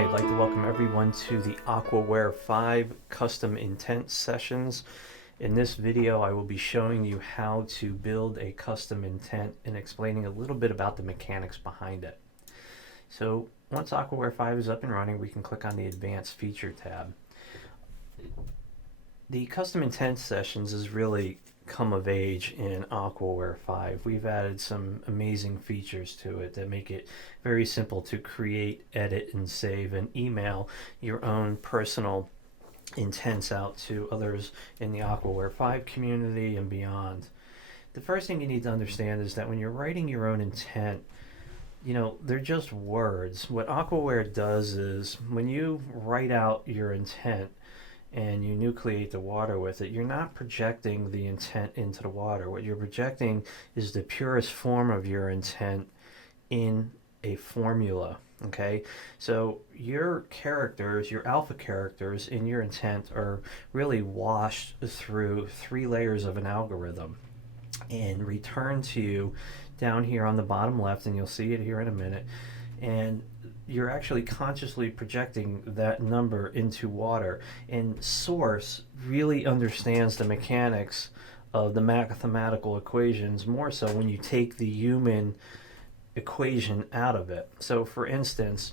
Hi, I'd like to welcome everyone to the Aquaware 5 custom intent sessions. In this video, I will be showing you how to build a custom intent and explaining a little bit about the mechanics behind it. So once Aquaware 5 is up and running, we can click on the Advanced Feature tab. The custom intent sessions has really come of age in Aquaware 5. We've added some amazing features to it that make it very simple to create, edit, and save and email your own personal intents out to others in the Aquaware 5 community and beyond. The first thing you need to understand is that when you're writing your own intent, they're just words. What Aquaware does is when you write out your intent and you nucleate the water with it, you're not projecting the intent into the water. What you're projecting is the purest form of your intent in a formula. Okay, so your characters, your alpha characters in your intent are really washed through 3 layers of an algorithm and return to you down here on the bottom left, and you'll see it here in a minute. And you're actually consciously projecting that number into water. And Source really understands the mechanics of the mathematical equations more so when you take the human equation out of it. So for instance,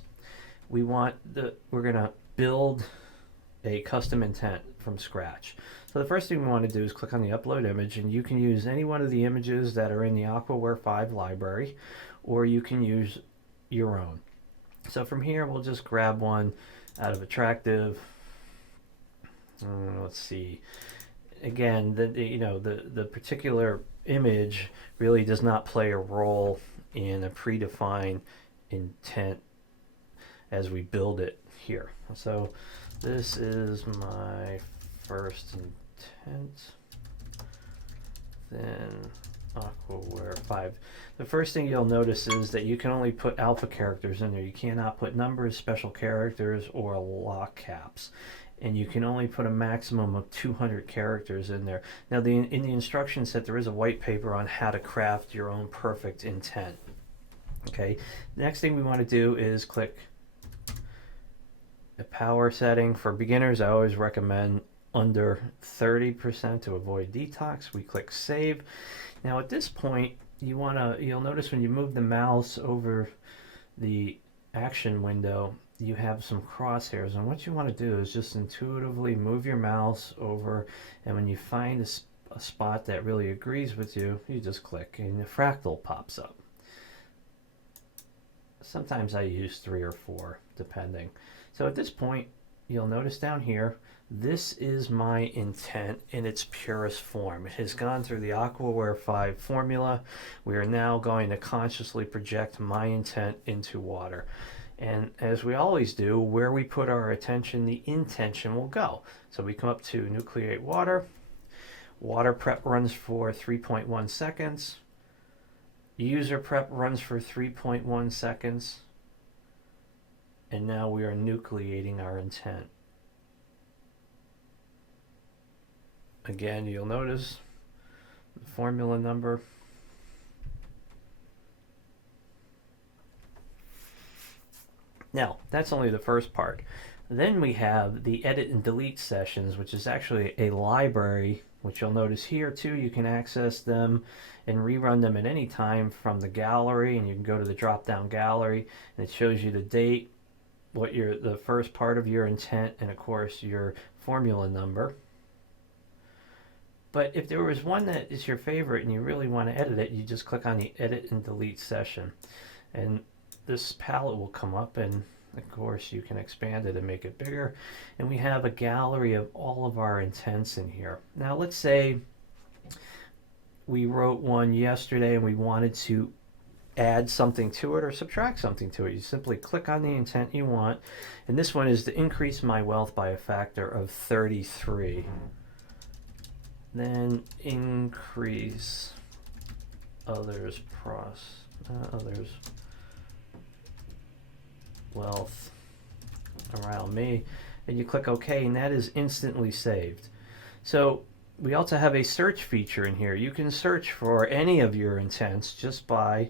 we're going to build a custom intent from scratch. So the first thing we want to do is click on the upload image, and you can use any one of the images that are in the Aquaware 5 library, or you can use your own. So from here, we'll just grab one out of Attractive. Let's see. Again, the particular image really does not play a role in a predefined intent as we build it here. So this is my first intent. Then Aquaware 5. The first thing you'll notice is that you can only put alpha characters in there. You cannot put numbers, special characters, or lock caps. And you can only put a maximum of 200 characters in there. Now, in the instruction set, there is a white paper on how to craft your own perfect intent. Okay, next thing we want to do is click a power setting. For beginners, I always recommend under 30% to avoid detox. We click save. Now at this point, you'll notice when you move the mouse over the action window, you have some crosshairs, and what you want to do is just intuitively move your mouse over, and when you find a spot that really agrees with you, you just click and the fractal pops up. Sometimes I use 3 or 4 depending. So at this point, you'll notice down here, this is my intent in its purest form. It has gone through the Aquaware 5 formula. We are now going to consciously project my intent into water. And as we always do, where we put our attention, the intention will go. So we come up to nucleate water. Water prep runs for 3.1 seconds. User prep runs for 3.1 seconds. And now we are nucleating our intent. Again, you'll notice the formula number. Now, that's only the first part. Then we have the edit and delete sessions, which is actually a library, which you'll notice here too. You can access them and rerun them at any time from the gallery, and you can go to the drop-down gallery, and it shows you the date, the first part of your intent, and of course your formula number. But if there was one that is your favorite and you really want to edit it, you just click on the edit and delete session, and this palette will come up, and of course you can expand it and make it bigger, and we have a gallery of all of our intents in here. Now let's say we wrote one yesterday and we wanted to add something to it or subtract something to it. You simply click on the intent you want, and this one is to increase my wealth by a factor of 33. Then increase others wealth around me, and you click OK, and that is instantly saved. So we also have a search feature in here. You can search for any of your intents just by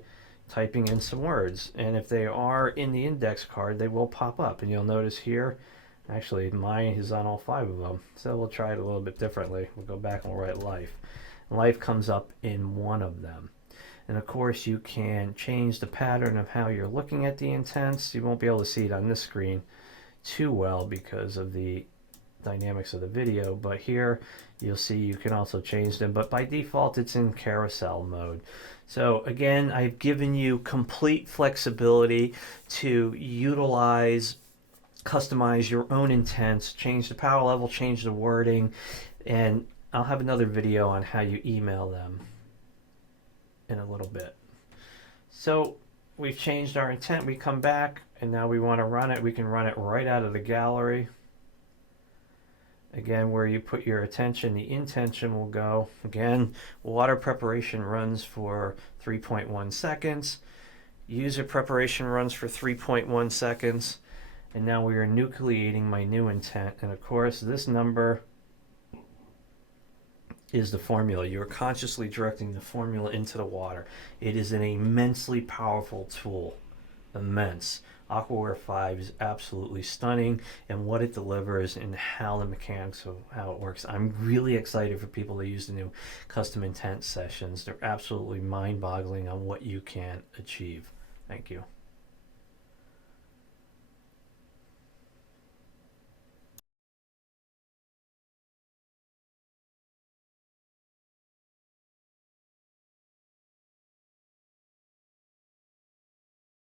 typing in some words, and if they are in the index card, they will pop up. And you'll notice here, actually mine is on all 5 of them, so we'll try it a little bit differently. We'll go back and we'll write life. Life comes up in one of them. And of course you can change the pattern of how you're looking at the intents. You won't be able to see it on this screen too well because of the dynamics of the video, but here you'll see you can also change them, but by default it's in carousel mode. So again, I've given you complete flexibility to utilize, customize your own intents, change the power level, change the wording, and I'll have another video on how you email them in a little bit. So we've changed our intent, we come back, and now we want to run it. We can run it right out of the gallery. Again, where you put your attention, the intention will go. Again, water preparation runs for 3.1 seconds. User preparation runs for 3.1 seconds. And now we are nucleating my new intent. And of course, this number is the formula. You're consciously directing the formula into the water. It is an immensely powerful tool. Immense. Aquaware 5 is absolutely stunning, and what it delivers and how the mechanics of how it works. I'm really excited for people to use the new custom intent sessions. They're absolutely mind-boggling on what you can achieve. Thank you.